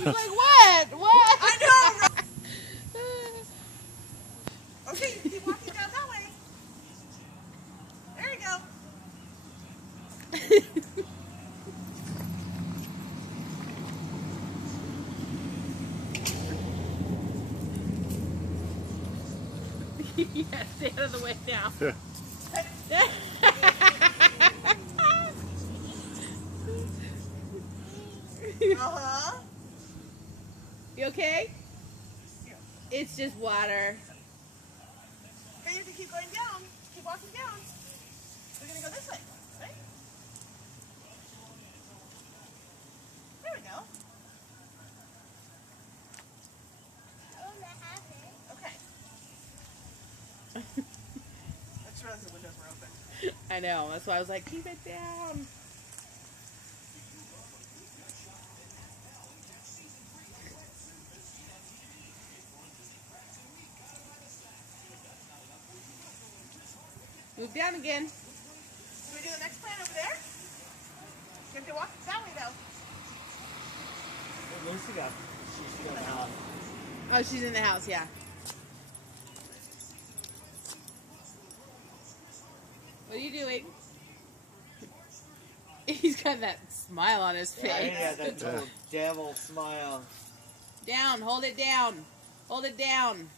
He's like, what? What? I know, right? Okay, you keep walking down that way. There you go. Yeah, stay out of the way now. Uh-huh. You okay? It's just water. Okay, you can keep going down. Keep walking down. We're gonna go this way, right? There we go. Okay. I just realized the windows were open. I know. That's why I was like, keep it down. Move down again. Can we do the next plan over there? You have to walk that way, though. Lucy got. She's in the house. Oh, she's in the house, yeah. What are you doing? He's got that smile on his face. Yeah, he had that little devil smile. Down, hold it down. Hold it down.